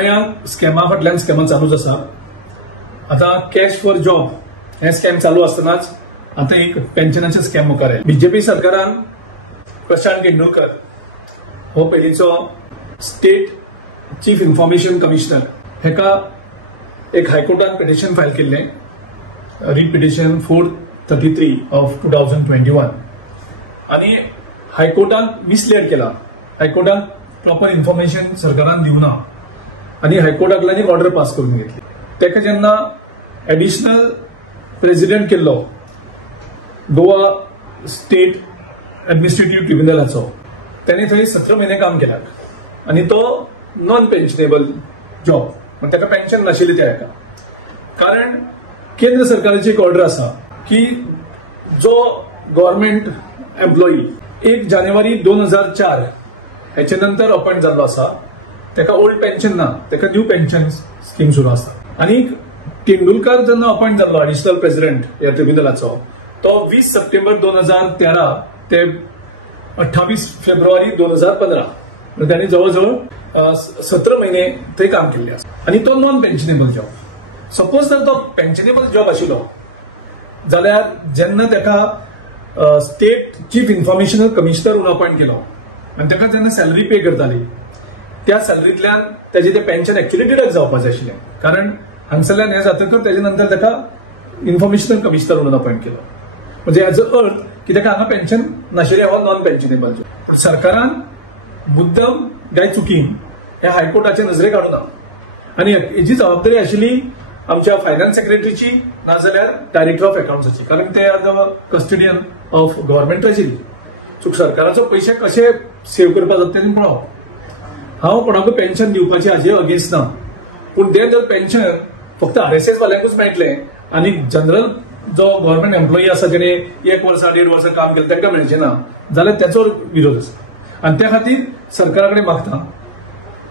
गोंयांत स्कॅमा फाटल्यान स्कॅमा चालूच आसा। आता कॅश फॉर जॉब हे स्कॅम चालू आसतनाच आता एक पेन्शनाचे स्कॅम मुखार आयला। बीजेपी सरकारान प्रशांत तेंडुलकर हो पयलींचो स्टेट चीफ इन्फॉर्मेशन कमिशनर हेका एक हायकोर्टान पिटिशन फायल केल्लें, रीट पिटिशन 433 ऑफ 2021 आणि हायकोर्टान मिसलीड केला। हायकोर्टान प्रॉपर इन्फॉर्मेशन सरकारान दिवना आणि हायकोर्टाकडल्यान एक ऑर्डर पास करून घेतली। तेका जेन्ना एडिशनल प्रेसिडेंट केल्लो गोवा स्टेट एडमिनिस्ट्रेटिव्ह ट्रिब्युनलाचो, त्याने थंय 17 महिने काम केला आणि तो नॉन पेन्शनेबल जॉब, म्हणजे ताका पेन्शन नाशिल्ली त्या हेका। कारण केंद्र सरकाराची एक ऑर्डर आसा की जो गव्हर्नमेंट एम्प्लॉई 1 जानेवारी 2004 हेचे नंतर अपॉइंट जाल्लो आसा ताका ओल्ड पेन्शन ना, ताका न्यू पेन्शन स्कीम सुरू आसता। आणि तेंडुलकर जेन्ना अपॉइंट जाल्लो एडिशनल प्रेसिडेंट ह्या ट्रिब्युनलाचो, तो 20 सप्टेंबर 2013 ते 28 फेब्रुवारी 2015 त्यांनी जवळजवळ 17 महिने थंय काम केल्ले आसा आणि तो नॉन पेन्शनेबल जॉब। सपोज जर तो पेन्शनेबल जॉब आशिल्लो जाल्यार जेन्ना ताका स्टेट चीफ इन्फॉर्मेशन कमिशनर म्हणून अपॉइंट केलो आणि ताका जेन्ना सॅलरी पे करताली त्या सॅलरींतल्यान त्याचे ते पेन्शन एक्चुअली डिडक्ट जावपाक जाय आशिल्लें। कारण हांगसरल्यान हे जातकर तेजे नंतर ताका इन्फॉर्मेशन कमिशनर म्हणून अपॉइंट केलो, म्हणजे हेजो अर्थ की ताका हांगा पेन्शन नाशिल्लें हो नॉन पेन्शनेबल जॉब। पण सरकारान मुद्दम काय चुकीन हे हायकोर्टाचे नजरेक हाडूना आणि हेची जबाबदारी आशिल्ली आमच्या फायनान्स सेक्रेटरीची नाजाल्यार डायरेक्टर ऑफ अकाउंट्साची, कारण ते are the custodian of government treasury. So सरकाराचो पैसे कशे सेव्ह करपाक जाता तें पळोवप। हांव कोणाकूय पेन्शन दिवपाचे हाजे अगेन्स्ट ना, पूण ते जर पेन्शन फक्त RSS वाल्यांकूच मेळटलें आणि जनरल जो गव्हर्नमेंट एम्प्लॉई आसा जेणे 1 वर्स 1.5 वर्स काम केलें तांकां मेळचें ना जाल्यार त्याचो विरोध आसा। आणि त्या खातीर सरकारा कडेन मागता,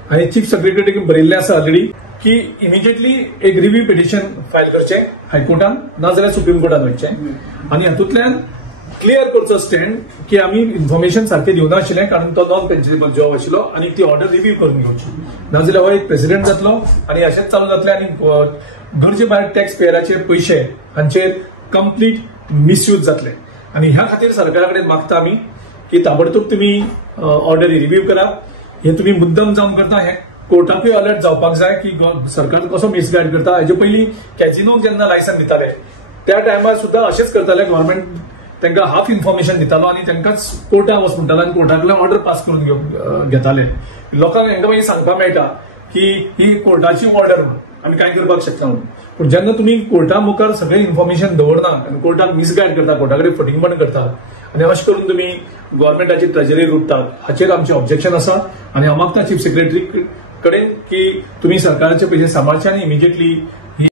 हांवें चीफ सेक्रेटरीक बरयल्लें आसा ऑलरेडी की इमिजिएटली एक रिव्यू पिटिशन फायल करचें हायकोर्टान नाजाल्यार सुप्रीम कोर्टान वयचें आणि हातूंतल्यान क्लियर करचो स्टँड की आमी इन्फॉर्मेशन सारकें दिवना आशिल्लें कारण तो नॉन पेन्शनेबल जॉब आशिल्लो आणि ती ऑर्डर रिव्यू करून घेवची, नाजाल्यार हो एक प्रेसिडेंट जातलो आणि अशेंच चालू जातलें आणि गरजे भायर टॅक्स पेयराचे पयशे हांचेर कंप्लीट मिसयूज जातले। आणि ह्या खातीर सरकारा कडेन मागता आमी की ताबडतोब तुमी ऑर्डर रिव्यू करा। हे तुमी मुद्दम जावन करता हे कोर्टाकूय अलर्ट जावपाक जाय की सरकार कसो मिसगायड करता। हेजे पयलीं कॅझिनोक जेन्ना लायसन दिताले त्या टायमार सुद्धा अशेंच करताले, गव्हर्नमेंट तांकां हाफ इन्फॉर्मेशन दितालो आणि तांकांच कोर्टाक वच म्हणटालो आणि कोर्टाकडल्यान ऑर्डर पास करून घेताले। लोकांक हांकां मागीर सांगपाक मेळटा की ही कोर्टाची ऑर्डर म्हणून आमी कांय करपाक शकना म्हणून। पूण जेन्ना तुमी कोर्टा मुखार सगळें इन्फॉर्मेशन दवरना आणि कोर्टाक मिसगायड करता, कोर्टा कडेन फटिंगपण करता आणि अशें करून तुमी गव्हर्नमेंटाची ट्रेजरी लुटतात, हाचेर आमचें ऑब्जेक्शन आसा। आणि हांव मागता चीफ सेक्रेटरी कडेन की तुमी सरकाराचे पयशे सांबाळचे आणि इमिजिएटली